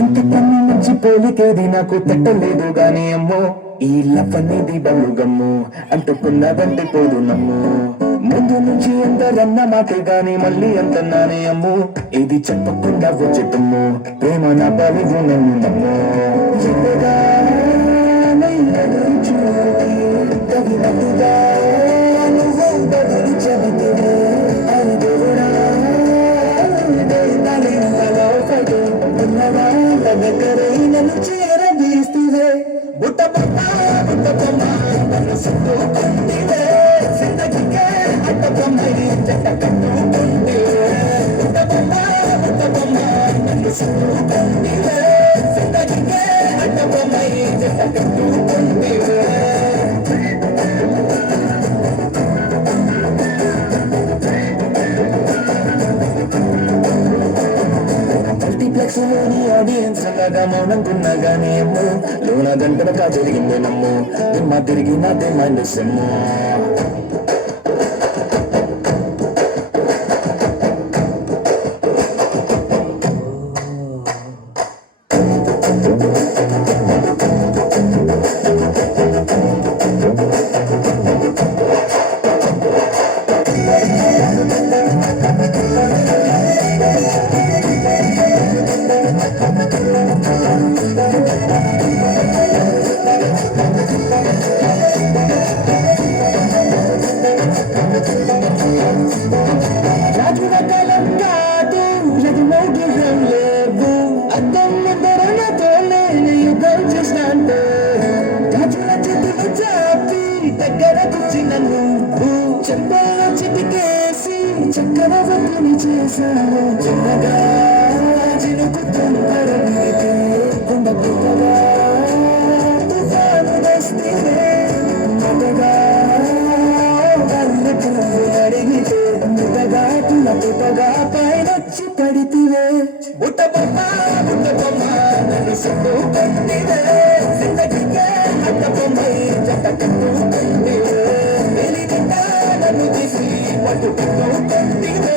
ఇంత పని నుంచి పోలికేది నాకు తట్టలేదు గాని అమ్మో, ఈ లవ్ అనేది డబ్బు గమ్ము అంటుకున్నదంటే పోదు నమ్ము. ముందు నుంచి ఎందరన్న మాటే గాని మళ్ళీ అంతన్నానే అమ్ము, ఇది చెప్పకుండా వచ్చేటమ్ము ప్రేమ నా బలివు నన్ను నమ్ము. ఎంతగా తగినట్టుగా నువ్వు బదులు చెబితే అది దేవుడా నన్ను చేరదీస్తే బుట్ట బొమ్మ బుట్ట బొమ్మ నన్ను చుట్టుకుంటే జిందగీకే అట్ట బొమ్మ జట్ట కట్టుకుంటే బుట్ట బొమ్మ నన్ను చుట్టుకుంటే జిందగీకే అట్ట బొమ్మ జట్ట కట్టుకుంటే. మల్టీప్లెక్స్ లోని ఆడియన్స్ లాగా మౌనంకున్నా గానీ అమ్ము, లోన గంటనగా జరిగింది నమ్ము, నిమ్మ తిరిగినదే మైండ్ సెమ్ము. చెంపలో చిటికేసి చక్రవర్తిని చేశాను చిన్నగా చినుకుతుంటే కుండ పుట్టగా తుఫాను వస్తే మొదగా అడిగితే ముదగా తుల పుట్టగా పైనొచ్చి పడితివే. బుట్ట బొమ్మ నన్ను చుట్టుకుంటివే జిందగీకే అట్ట బొమ్మ జట్ట కట్టుకుంటివే. నన్ను తీసి పట్టుకుంటివే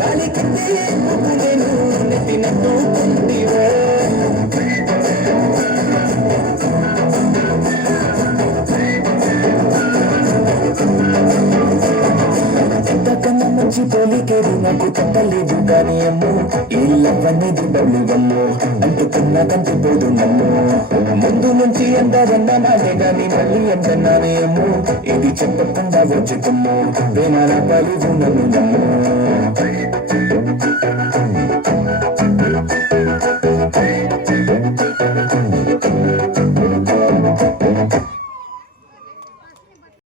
గాలి కింది ముగ్గు నేను నెట్టినట్టుకుంటివే. ఎంతకన్నా మంచి పోలికేది నాకు తట్టలేదు కానీ అమ్ము, ఈ లవ్ అనేది డబ్బు గమ్ము అంటుకున్నదంటే పోదు నమ్ము. ముందు నుంచి ఎందరన్నా మాటే గాని మళ్ళీ ఎంతన్నానే అమ్ము, ఇది చెప్పకుండా వచ్చుకుమ్ము ప్రేమ నా బలివు నన్ను నమ్ము.